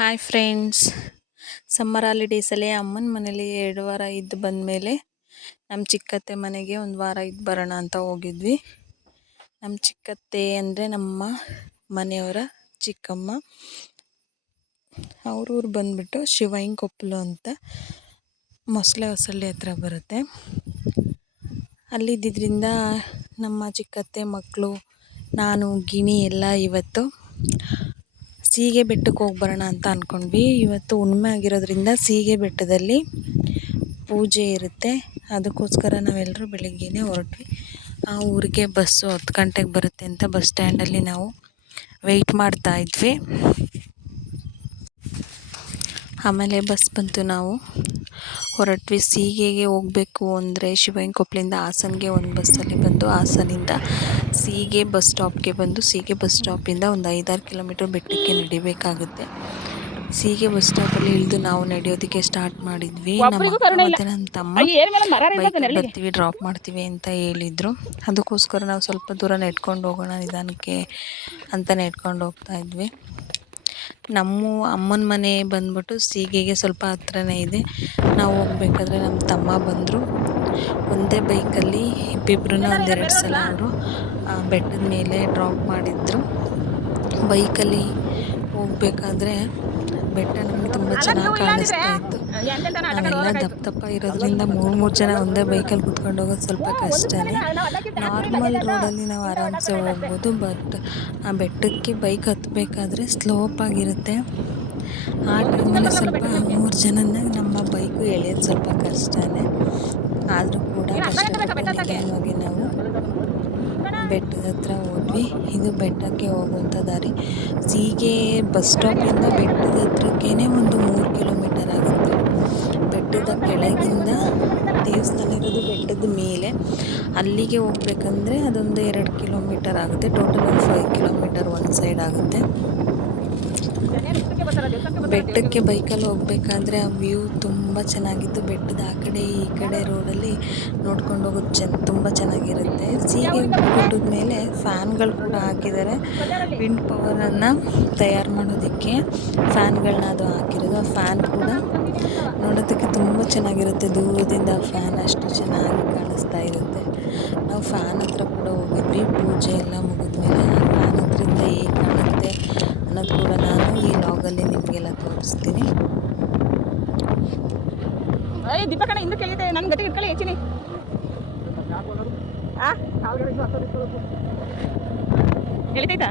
Hi friends. Summer ಹಾಲಿಡೇಸಲ್ಲಿ ಅಮ್ಮನ ಮನೇಲಿ 2 ವಾರ ಇದ್ದು ಬಂದಮೇಲೆ ನಮ್ಮ ಚಿಕ್ಕತ್ತೆ ಮನೆಗೆ 1 ವಾರ ಇದ್ದು ಬರೋಣ ಅಂತ ಹೋಗಿದ್ವಿ. ನಮ್ಮ ಚಿಕ್ಕತ್ತೆ ಅಂದರೆ ನಮ್ಮ ಮನೆಯವರ ಚಿಕ್ಕಮ್ಮ. ಅವ್ರ ಊರು ಬಂದುಬಿಟ್ಟು ಶಿವೈನಕೊಪ್ಪಲು ಅಂತ ಮೊಸಳೆ ಹೊಸಳ್ಳಿ ಹತ್ರ ಬರುತ್ತೆ. ಅಲ್ಲಿದ್ದರಿಂದ ನಮ್ಮ ಚಿಕ್ಕತ್ತೆ ಮಕ್ಕಳು, ನಾನು, ಗಿಣಿ ಎಲ್ಲ ಇವತ್ತು ಸೀಗೆ ಬೆಟ್ಟಕ್ಕೆ ಹೋಗಿ ಬರೋಣ ಅಂತ ಅಂದ್ಕೊಂಡ್ವಿ. ಇವತ್ತು ಹುಣ್ಣಿಮೆ ಆಗಿರೋದ್ರಿಂದ ಸೀಗೆ ಬೆಟ್ಟದಲ್ಲಿ ಪೂಜೆ ಇರುತ್ತೆ. ಅದಕ್ಕೋಸ್ಕರ ನಾವೆಲ್ಲರೂ ಬೆಳಗ್ಗೆನೇ ಹೊರಟ್ವಿ. ಆ ಊರಿಗೆ ಬಸ್ಸು 10 ಗಂಟೆಗೆ ಬರುತ್ತೆ ಅಂತ ಬಸ್ ಸ್ಟ್ಯಾಂಡಲ್ಲಿ ನಾವು ವೆಯ್ಟ್ ಮಾಡ್ತಾ ಇದ್ವಿ. ಆಮೇಲೆ ಬಸ್ ಬಂತು, ನಾವು ಹೊರಟ್ವಿ. ಸೀಗೆಗೆ ಹೋಗಬೇಕು ಅಂದರೆ ಶಿವೈನಕೊಪ್ಪಲಿಂದ ಹಾಸನ್ಗೆ ಒಂದು ಬಸ್ಸಲ್ಲಿ ಬಂದು, ಹಾಸನಿಂದ ಸೀಗೆ ಬಸ್ ಸ್ಟಾಪ್ಗೆ ಬಂದು, ಸೀಗೆ ಬಸ್ ಸ್ಟಾಪಿಂದ ಒಂದು 5-6 ಕಿಲೋಮೀಟ್ರ್ ಬೆಟ್ಟಕ್ಕೆ ನಡಿಬೇಕಾಗುತ್ತೆ. ಸೀಗೆ ಬಸ್ ಸ್ಟಾಪಲ್ಲಿ ಇಳಿದು ನಾವು ನಡೆಯೋದಕ್ಕೆ ಸ್ಟಾರ್ಟ್ ಮಾಡಿದ್ವಿ. ನಮ್ಮ ಅಕ್ಕ ಮತ್ತು ನನ್ನ ತಮ್ಮ ಬೈಕಲ್ಲಿ ಬರ್ತೀವಿ, ಡ್ರಾಪ್ ಮಾಡ್ತೀವಿ ಅಂತ ಹೇಳಿದರು. ಅದಕ್ಕೋಸ್ಕರ ನಾವು ಸ್ವಲ್ಪ ದೂರ ನೆಡ್ಕೊಂಡು ಹೋಗೋಣ ನಿಧಾನಕ್ಕೆ ಅಂತ ನೆಡ್ಕೊಂಡು ಹೋಗ್ತಾ ಇದ್ವಿ. ನಮ್ಮ ಅಮ್ಮನ ಮನೆ ಬಂದ್ಬಿಟ್ಟು ಸೀಗೆಗೆ ಸ್ವಲ್ಪ ಹತ್ರನೇ ಇದೆ. ನಾವು ಹೋಗ್ಬೇಕಾದ್ರೆ ನಮ್ಮ ತಮ್ಮ ಬಂದರು. ಒಂದೇ ಬೈಕಲ್ಲಿ ಇಬ್ಬಿಬ್ಬರನ್ನ 1-2 ಸಲ ಅವರು ಬೆಟ್ಟದ ಮೇಲೆ ಡ್ರಾಪ್ ಮಾಡಿದ್ರು. ಬೈಕಲ್ಲಿ ಹೋಗ್ಬೇಕಾದ್ರೆ ಬೆಟ್ಟ ನಮಗೆ ತುಂಬ ಚೆನ್ನಾಗಿ ಕಾಣಿಸ್ತಾ ಇತ್ತು. ನಾವೆಲ್ಲ ದಪ್ಪ ಇರೋದ್ರಿಂದ 3 ಜನ ಒಂದೇ ಬೈಕಲ್ಲಿ ಕುತ್ಕೊಂಡು ಹೋಗೋದು ಸ್ವಲ್ಪ ಕಷ್ಟನೇ. ನಾರ್ಮಲ್ ರೋಡಲ್ಲಿ ನಾವು ಆರಾಮ್ಸೆ ಹೋಗ್ಬೋದು, ಬಟ್ ಆ ಬೆಟ್ಟಕ್ಕೆ ಬೈಕ್ ಹತ್ತಬೇಕಾದ್ರೆ ಸ್ಲೋಪ್ ಆಗಿರುತ್ತೆ. ಆ ಟೈಮಲ್ಲಿ ಸ್ವಲ್ಪ 3 ಜನನ ನಮ್ಮ ಬೈಕು ಎಳೆಯೋದು ಸ್ವಲ್ಪ ಕಷ್ಟನೇ. ಆದರೂ ಕೂಡ ಕಷ್ಟಪಟ್ಟು ನಿಧಾನವಾಗಿ ನಾವು ಬೆಟ್ಟದ ಹತ್ರ ಹೋದ್ವಿ. ಇದು ಬೆಟ್ಟಕ್ಕೆ ಹೋಗುವಂಥ ದಾರಿ. ಸೀಗೆ ಬಸ್ ಸ್ಟಾಪಿಂದ ಬೆಟ್ಟದ ಹತ್ರಕ್ಕೇ ಒಂದು 3 ಕಿಲೋಮೀಟರ್ ಆಗುತ್ತೆ. ಬೆಟ್ಟದ ಕೆಳಗಿಂದ ದೇವಸ್ಥಾನ ಇರೋದು ಬೆಟ್ಟದ ಮೇಲೆ, ಅಲ್ಲಿಗೆ ಹೋಗ್ಬೇಕಂದ್ರೆ ಅದೊಂದು 2 ಕಿಲೋಮೀಟರ್ ಆಗುತ್ತೆ. ಟೋಟಲ್ ಒಂದು 5 ಕಿಲೋಮೀಟರ್ ಒಂದು ಸೈಡ್ ಆಗುತ್ತೆ. ಬೆಟ್ಟಕ್ಕೆ ಬೈಕಲ್ಲಿ ಹೋಗ್ಬೇಕಾದ್ರೆ ಆ ವ್ಯೂ ತುಂಬ ಚೆನ್ನಾಗಿತ್ತು. ಬೆಟ್ಟದ ಆ ಕಡೆ ಈ ಕಡೆ ರೋಡಲ್ಲಿ ನೋಡ್ಕೊಂಡು ಹೋಗೋದು ತುಂಬ ಚೆನ್ನಾಗಿರುತ್ತೆ. ಸೀಗೆ ಗುಡ್ಡದ ಮೇಲೆ ಫ್ಯಾನ್ಗಳು ಕೂಡ ಹಾಕಿದ್ದಾರೆ. ವಿಂಡ್ ಪವರನ್ನು ತಯಾರು ಮಾಡೋದಕ್ಕೆ ಫ್ಯಾನ್ಗಳನ್ನ ಅದು ಹಾಕಿರೋದು. ಆ ಫ್ಯಾನ್ ಕೂಡ ನೋಡೋದಕ್ಕೆ ತುಂಬ ಚೆನ್ನಾಗಿರುತ್ತೆ. ದೂರದಿಂದ ಫ್ಯಾನ್ ಅಷ್ಟು ಚೆನ್ನಾಗಿ ಕಾಣಿಸ್ತಾ ಇರುತ್ತೆ. ನಾವು ಫ್ಯಾನ್ ಹತ್ರ ಕೂಡ ಹೋಗಿದ್ವಿ. ಪೂಜೆ ಎಲ್ಲ ಮುಗಿದ್ಮೇಲೆ ಆ ಫ್ಯಾನ್ ಹತ್ರದಿಂದ ಹೇಗೆ ಕಾಣುತ್ತೆ ಅನ್ನೋದು ಕೂಡ ನಾನು ಈ ಲಾಗಲ್ಲಿ ನಿಮಗೆಲ್ಲ ತೋರಿಸ್ತೀನಿ. ದೀಪಕಣ್ಣ ಹಿಂದೆ ಕೇಳಿದೆ, ನನ್ನ ಗತಿ ಇಟ್ಕೊಳ್ಳಿ ಹೆಚ್ಚಿನಿ. ಎಳಿತೈತಾ?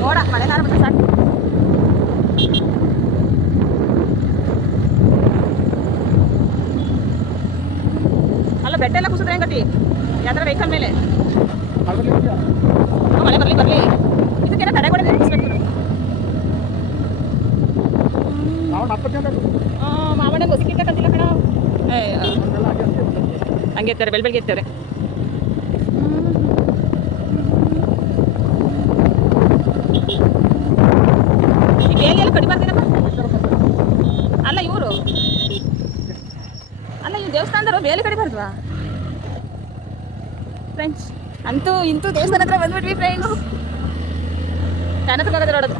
ನೋಡ ಮಳೆಗಾಲ ಬಂದ್ರೆ ಸಾಕು. ಅಲ್ಲ ಬೆಟ್ಟ ಎಲ್ಲ ಕುಸಿದ್ರೆ ಹೆಂಗತಿ? ಯಾವ್ದಾರ ವೆಹಿಕಲ್ ಮೇಲೆ ಮಳೆ ಬರ್ಲಿ ಬರ್ಲಿ, ಇದಕ್ಕೆಲ್ಲ ತಡೆ ಕೂಡ ನಿಲ್ಲಿಸ್ಬೇಕು. ಮಾವಣ್ಣ ಹೊಸಕ್ಕಿಂತ ಕಂತಿಲ್ಲ ಕಣ. ಹಂಗೆ ಇರ್ತಾರೆ, ಬೆಳಗ್ಗೆ ಇರ್ತಾರೆ. ಈ ಬೇಲಿ ಎಲ್ಲ ಕಡಿಬಾರ್ದಿನಪ್ಪ. ಅಲ್ಲ ಇವರು ಈ ದೇವಸ್ಥಾನದವರು ಬೇಲಿ ಕಡಿಬಾರ್ದ್ವಾ ಫ್ರೆಂಡ್ಸ್? ಅಂತೂ ಇಂತೂ ದೇವಸ್ಥಾನ ಹತ್ರ ಬಂದ್ಬಿಟ್ವಿ ಫ್ರೆಂಡ್ಸ್. ನನ್ನ ಹತ್ರ ನೋಡೋದು.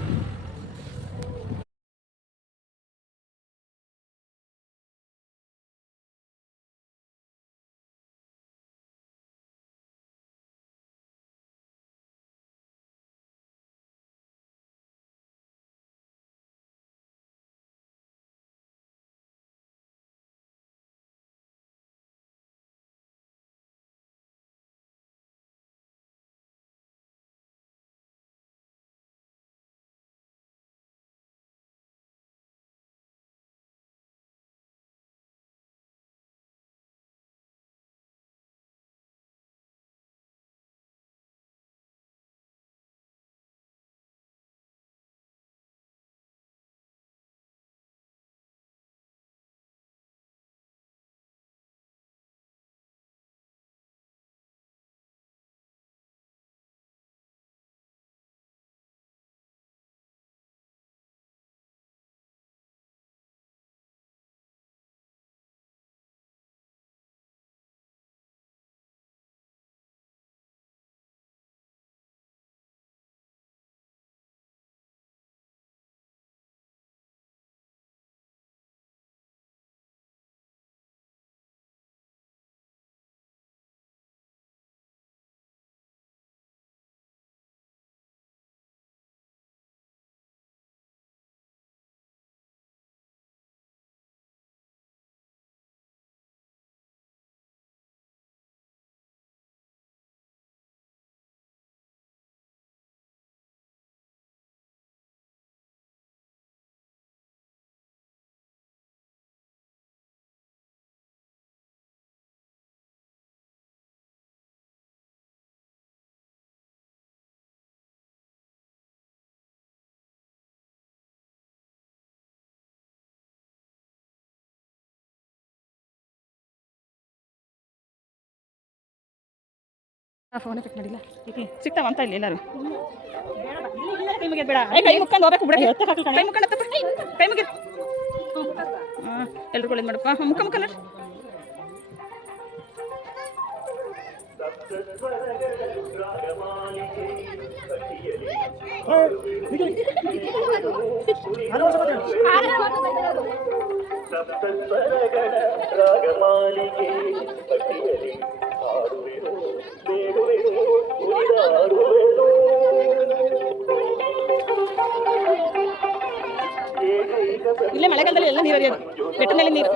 ಫೋನೇ ಪಿಕ್ ಮಾಡಿಲ್ಲ. ಸಿಗ್ತಾವ ಅಂತ ಇಲ್ಲಿ ಎಲ್ಲರೂ ಕೈ ಮುಗಿಯೋದು ಬೇಡ. ಕೈ ಮುಕ್ಕೊಂಡು ಹೋಗ್ಬೇಕು ಬಿಡ. ಕೈ ಮುಕ್ಕೊಂಡು ಕೈ ಮುಗಿದು ಹಾಂ ಎಲ್ರಿಗೂ ಒಳ್ಳೇದು ಮಾಡಪ್ಪ. ಮುಖ ಮುಖ ನೋಡಿ. ಇಲ್ಲೇ ಮಳೆಗಾಲದಲ್ಲಿ ಎಲ್ಲ ನೀರು ಹರಿಯೋದು, ಬೆಟ್ಟದಲ್ಲಿ ನೀರು.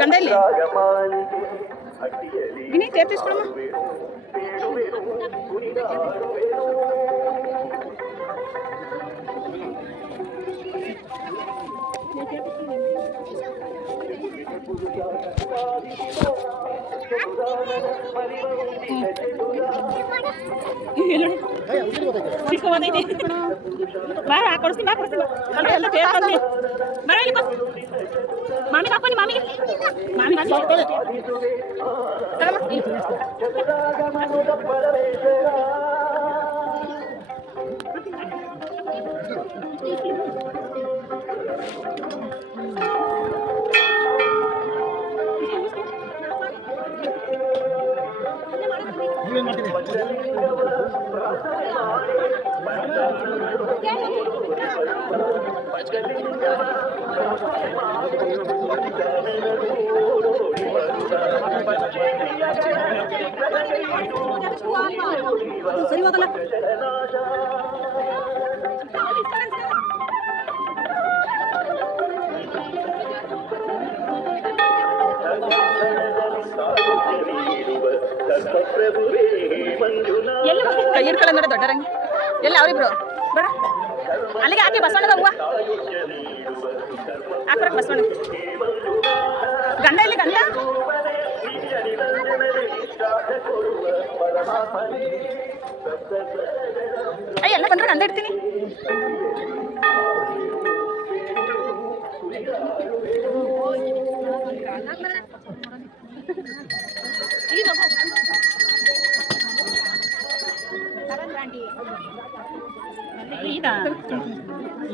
ಗಂಡ ಇಲ್ಲಿ ವಿನೀತ್ ಟೇಪ್ తీసుకుರಮ್ಮ. ಸಿಕ್ಕೋದೈತಿ ಬಾರ ಕೊಡಿಸ್ತೀನಿ. ಎಲ್ಲ ಟೇಪ್ ಬಂದಿ ಬರ ಇಲ್ಲಿ ಮಾಮಿಗೆ ಹಾಕ್ಬನ್ನಿ. ಮಾಮಿಗೆ ಸರಿ ಹೋಗಲ್ಲ. ಎಲ್ಲಿ ಕೈ ಹಿಡ್ಕೊಳ್ಳ ನೋಡ ದೊಡ್ಡರಂಗಿ ಎಲ್ಲಿ ಅವ್ರಿಬ್ರು ಬೇಡ ಅಲ್ಲಿಗೆ ಹಾಕಿ ಬಸವಣ್ಣದ ಹೂವ ಹಾಕ್ಬರಕ್ಕೆ. ಬಸವಣ್ಣ ಗಂಡ ಇಲ್ಲಿ ಗಂಡ ಅಯ್ಯ ಎಲ್ಲ ಬಂದ್ರೆ ಗಂಡ ಇಡ್ತೀನಿ. ಈಗ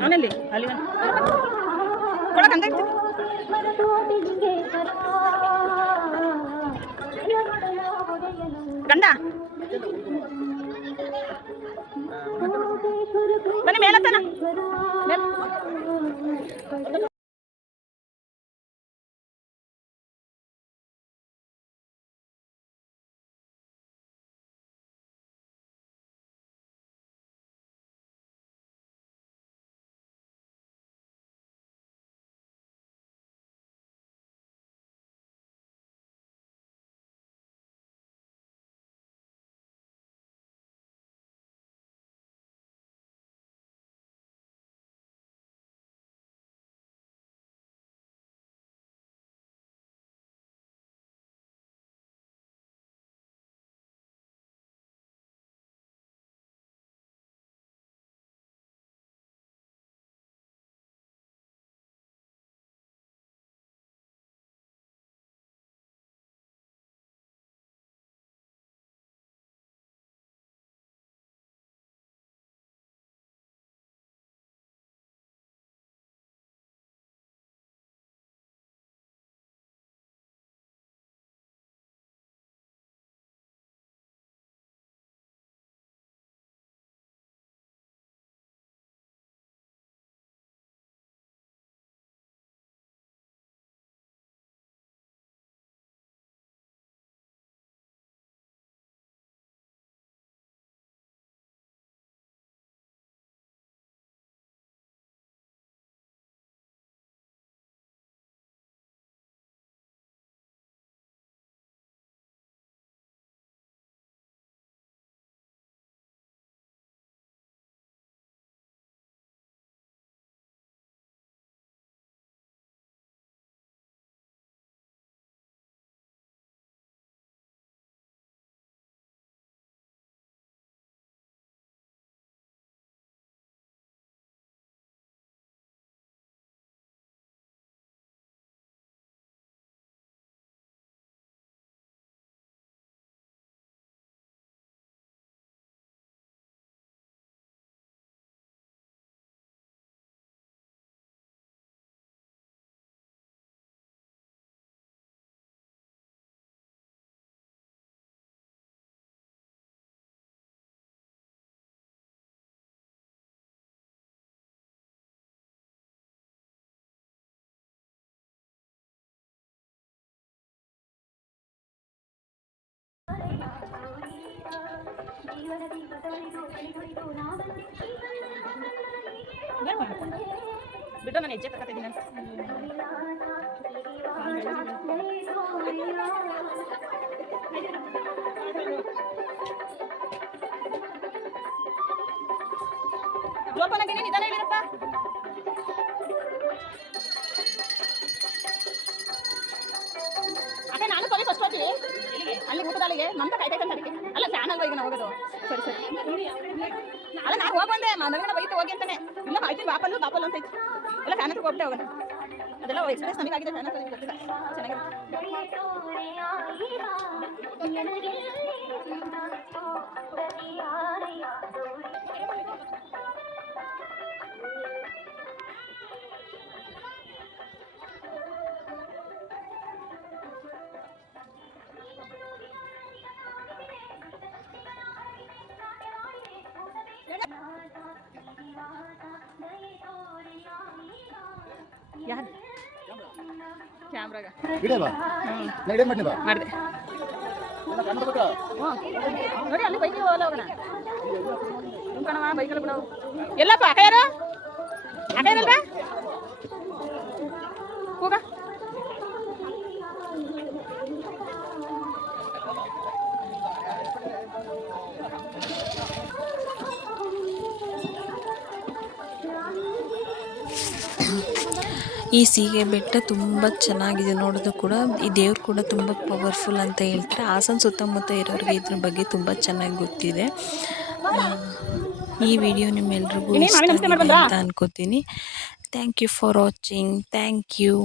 ಅವನಲ್ಲಿ ಅಲ್ಲಿ ಕೊಡ ಗಂಡ ಇಡ್ತೀನಿ. ಗಂಡ ಬನ್ನಿ ಮೇಲತ್ತನ. ಬಿಟ್ಟು ನಾನು ಹೆಜ್ಜೆ ಕರ್ಕೊತಿದ್ದೀನಿ ಅಂತ. ಜೋಪಾನಾಗಿ ನಿಧಾನ ಹೇಳಿರಪ್ಪ. ಅದೇ ನಾನು ಸರಿ ಫಸ್ಟ್ ಹೋಗ್ತೀವಿ ಅಲ್ಲಿ ಊಟದಾಳಿಗೆ ಮಂತ ಕಾಯ್ತೈತಂತ ಅದಕ್ಕೆ. ಅಲ್ಲ ಫ್ಯಾನ್ ಅಲ್ವಾ ಈಗ ನಾವು ಹೋಗೋದು. ಸರಿ ಸರಿ ಅಲ್ಲ ನಾನು ಹೋಗ್ಬಂದೆ ನನಗನ ಬೈತು ಹೋಗಿ ಅಂತಾನೆ. ಇಲ್ಲ ಕಾಯ್ತೀನಿ ಬಾಪಲ್ಲು ಬಾಪಲ್ಲು ಅಂತ ಐತಿ. ಇಲ್ಲ ಫ್ಯಾನ್ ಹತ್ರ ಹೋಗ್ಬಿಟ್ಟೆ ಹೋಗೋದು. ಅದೆಲ್ಲ ಎಕ್ಸ್ಪೀರಿಯನ್ಸ್ ನನಗಾಗಿದೆ. ಫ್ಯಾನ್ ಹತ್ರ ಗೊತ್ತಿಲ್ಲ. ಚೆನ್ನಾಗಿರುತ್ತೆ. ಯಾರು ಕ್ಯಾಮ್ರಾಗ ಮಾಡಿದೆ. ನೋಡಿ ಅಲ್ಲಿ ಬೈಕ್ ಹೋಗಲ್ಲ ಹೋಗೋಣ ಕಣವ ಬೈಕಲ್ಲಿ ಬಿಡೋ. ಎಲ್ಲಪ್ಪ ಅಕಾಯಾರು ಅಕಾಯರಲ್ವಾ ಹೋಗ. ಈ ಸೀಗೆ ಬೆಟ್ಟ ತುಂಬ ಚೆನ್ನಾಗಿದೆ ನೋಡೋದು ಕೂಡ. ಈ ದೇವ್ರು ಕೂಡ ತುಂಬ ಪವರ್ಫುಲ್ ಅಂತ ಹೇಳ್ತಾರೆ. ಹಾಸನ ಸುತ್ತಮುತ್ತ ಇರೋರಿಗೆ ಇದ್ರ ಬಗ್ಗೆ ತುಂಬ ಚೆನ್ನಾಗಿ ಗೊತ್ತಿದೆ. ಈ ವಿಡಿಯೋ ನಿಮ್ಮೆಲ್ರಿಗೂ ಇಷ್ಟ ಆಗಿದೆ ಅಂತ ಅನ್ಕೋತೀನಿ. Thank you for watching. Thank you.